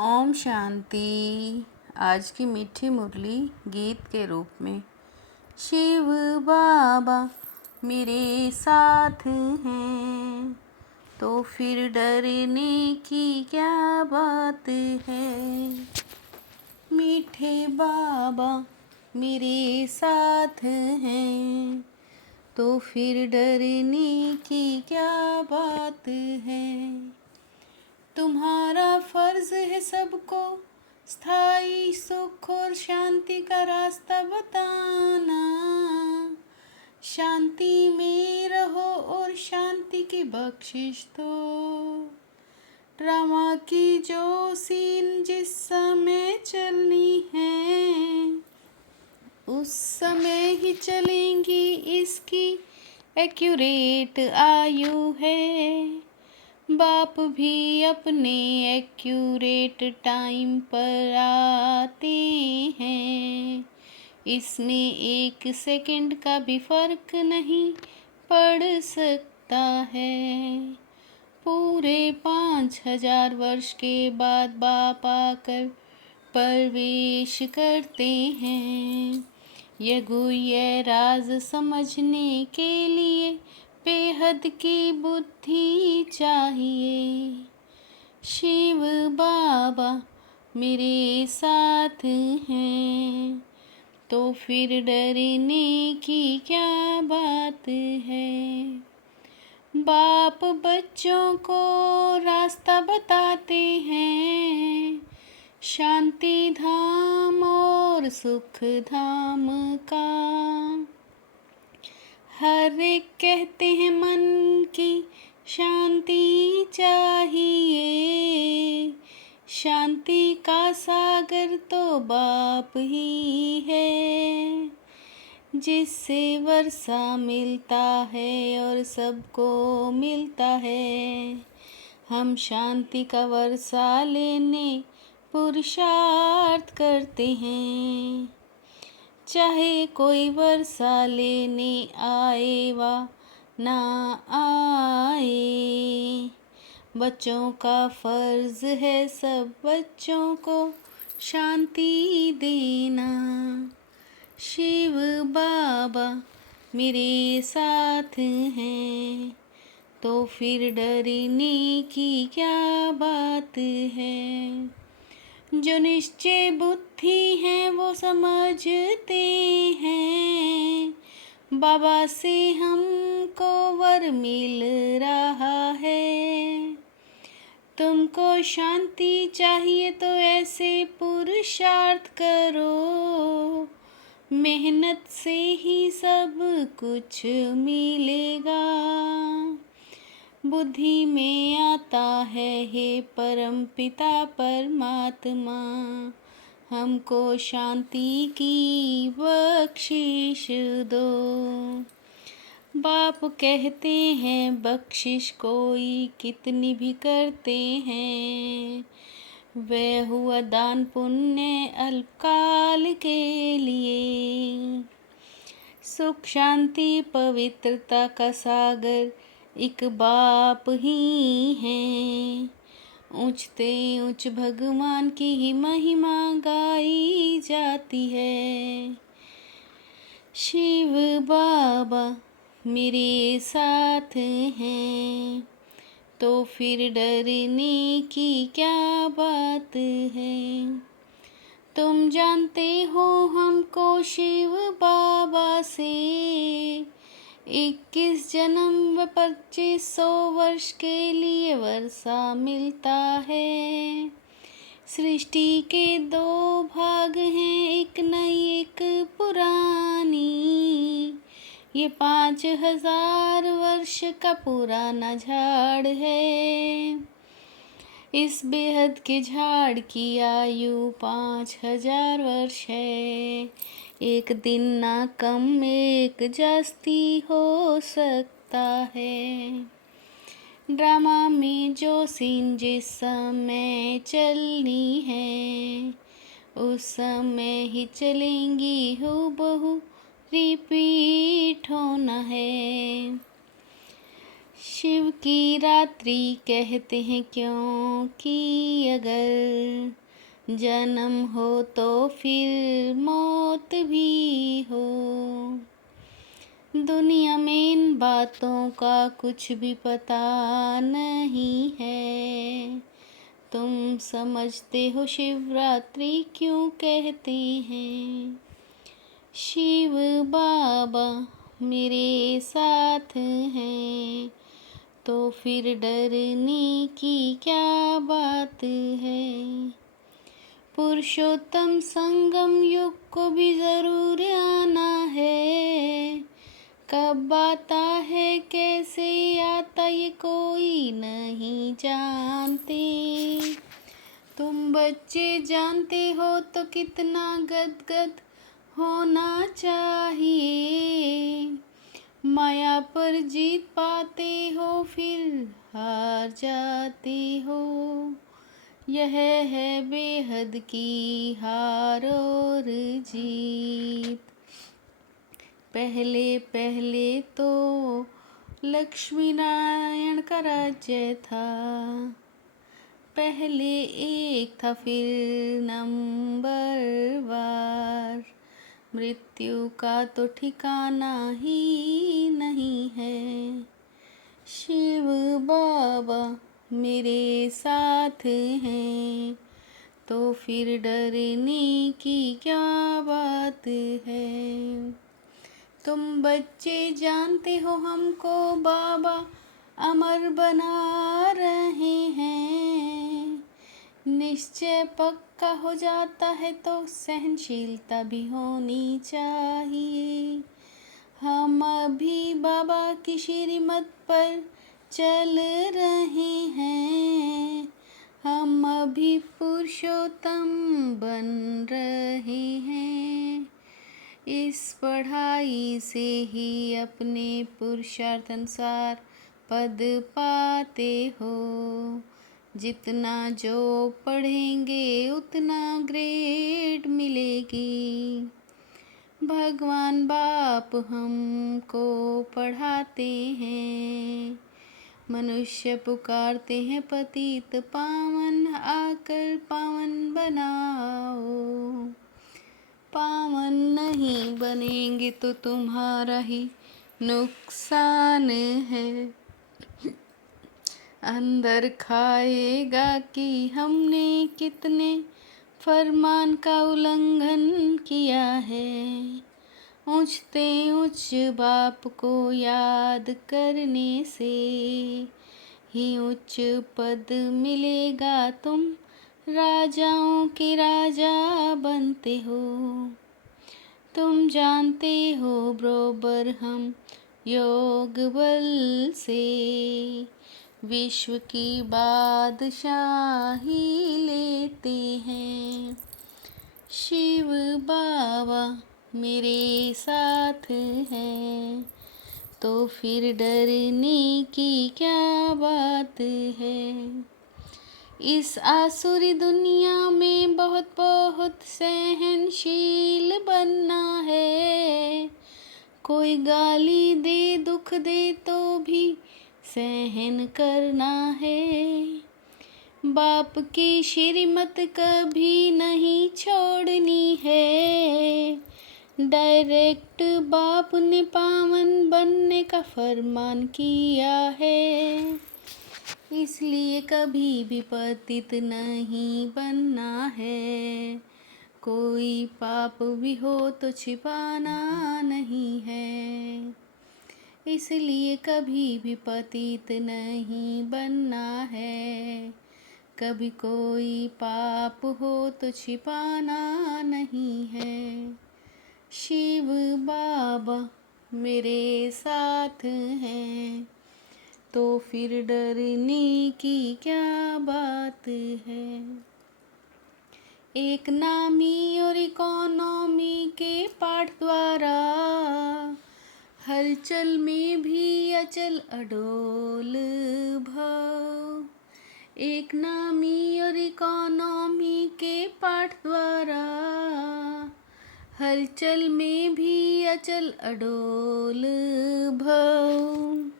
ओम शांति। आज की मीठी मुरली गीत के रूप में। शिव बाबा मेरे साथ हैं तो फिर डरने की क्या बात है। मीठे बाबा मेरे साथ हैं तो फिर डरने की क्या बात है। तुम्हारा फर्ज है सबको स्थायी सुख और शांति का रास्ता बताना। शांति में रहो और शांति की बख्शिश दो। ड्रामा की जो सीन जिस समय चलनी है उस समय ही चलेंगी, इसकी एक्यूरेट आयु है। बाप भी अपने एक्यूरेट टाइम पर आते हैं। इसमें एक सेकंड का भी फर्क नहीं पड़ सकता है। पूरे 5000 वर्ष के बाद बाप आकर प्रवेश करते हैं। यह गुह्य राज समझने के लिए बेहद की बुद्धि चाहिए। शिव बाबा मेरे साथ हैं तो फिर डरने की क्या बात है। बाप बच्चों को रास्ता बताते हैं शांति धाम और सुख धाम का। हर एक कहते हैं मन की शांति चाहिए। शांति का सागर तो बाप ही है, जिससे वर्षा मिलता है और सबको मिलता है। हम शांति का वर्षा लेने पुरुषार्थ करते हैं, चाहे कोई वर्षा लेने आए वा ना आए। बच्चों का फर्ज है सब बच्चों को शांति देना। शिव बाबा मेरे साथ हैं तो फिर डरने की क्या बात है। जो निश्चय बुद्धि है वो समझते हैं बाबा से हमको वर मिल रहा है। तुमको शांति चाहिए तो ऐसे पुरुषार्थ करो, मेहनत से ही सब कुछ मिलेगा। बुद्धि में आता है हे परम पिता परमात्मा, हमको शांति की बख्शिश दो। बाप कहते हैं बख्शिश कोई कितनी भी करते हैं, वह हुआ दान पुण्य अल्पकाल के लिए। सुख शांति पवित्रता का सागर एक बाप ही है। ऊंचते ऊंच भगवान की ही महिमा गाई जाती है। शिव बाबा मेरे साथ हैं तो फिर डरने की क्या बात है। तुम जानते हो हमको शिव बाबा से 21 जन्म व 2500 वर्ष के लिए वर्षा मिलता है। सृष्टि के 2 भाग हैं, एक नई एक पुरानी। ये 5000 वर्ष का पुराना झाड़ है। इस बेहद के झाड़ की आयु 5000 वर्ष है। एक दिन ना कम एक जास्ती हो सकता है। ड्रामा में जो सीन जिस समय चलनी है उस समय ही चलेंगी, हूबहू रिपीट होना है। शिव की रात्रि कहते हैं क्योंकि अगर जन्म हो तो फिर मौत भी हो। दुनिया में इन बातों का कुछ भी पता नहीं है। तुम समझते हो शिवरात्रि क्यों कहते हैं। शिव बाबा मेरे साथ हैं तो फिर डरने की क्या बात है। पुरुषोत्तम संगम युग को भी जरूर आना है। कब आता है कैसे आता ये कोई नहीं जानते। तुम बच्चे जानते हो तो कितना गदगद होना चाहिए। माया पर जीत पाते हो फिर हार जाते हो। यह है बेहद की हार और जीत। पहले पहले तो लक्ष्मी नारायण का राज्य था। पहले एक था फिर नंबर वार। मृत्यु का तो ठिकाना ही नहीं है। शिव बाबा मेरे साथ हैं तो फिर डरने की क्या बात है। तुम बच्चे जानते हो हमको बाबा अमर बना रहे हैं। निश्चय पक्का हो जाता है तो सहनशीलता भी होनी चाहिए। हम अभी बाबा की श्रीमत पर चल रहे हैं। हम अभी पुरुषोत्तम बन रहे हैं। इस पढ़ाई से ही अपने पुरुषार्थ अनुसार पद पाते हो। जितना जो पढ़ेंगे उतना ग्रेड मिलेगी। भगवान बाप हमको पढ़ाते हैं। मनुष्य पुकारते हैं पतित पावन आकर पावन बनाओ। पावन नहीं बनेंगे तो तुम्हारा ही नुकसान है। अंदर खाएगा कि हमने कितने फरमान का उल्लंघन किया है। ऊंचते ऊंच बाप को याद करने से ही उच्च पद मिलेगा। तुम राजाओं के राजा बनते हो। तुम जानते हो बरोबर हम योग बल से विश्व की बादशाही लेते हैं। शिव बाबा मेरे साथ हैं तो फिर डरने की क्या बात है। इस आसुरी दुनिया में बहुत बहुत सहनशील बनना है। कोई गाली दे दुख दे तो भी सहन करना है। बाप की श्रीमत कभी नहीं छोड़नी है। डायरेक्ट बाप ने पावन बनने का फरमान किया है। इसलिए कभी भी पतित नहीं बनना है। कोई पाप भी हो तो छिपाना नहीं है। इसलिए कभी भी पतित नहीं बनना है। कभी कोई पाप हो तो छिपाना नहीं है। शिव बाबा मेरे साथ हैं तो फिर डरने की क्या बात है। एक नामी और इकोनॉमी के पाठ द्वारा हलचल में भी अचल अडोल भाव। एक नामी और इकोनॉमी के पाठ द्वारा हलचल में भी अचल अडोल भाव।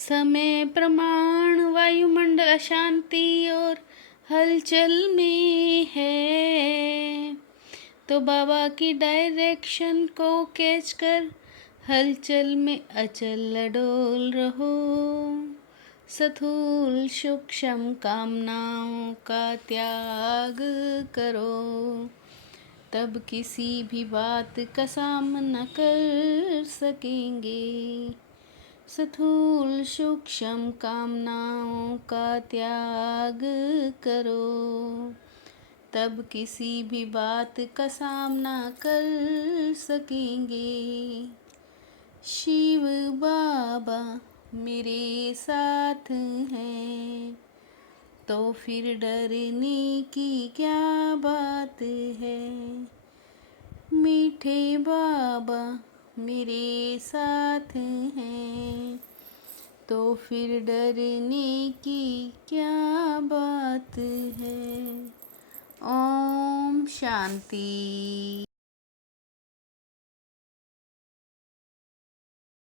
समय प्रमाण वायुमंडल अशांति और हलचल में है, तो बाबा की डायरेक्शन को कैच कर हलचल में अचल अडोल रहो। स्थूल सूक्ष्म कामनाओं का त्याग करो, तब किसी भी बात का सामना कर सकेंगे। स्थूल सूक्ष्म कामनाओं का त्याग करो, तब किसी भी बात का सामना कर सकेंगे। शिव बाबा मेरे साथ हैं, तो फिर डरने की क्या बात है। मीठे बाबा मेरे साथ हैं, तो फिर डरने की क्या बात है। ओम शांति।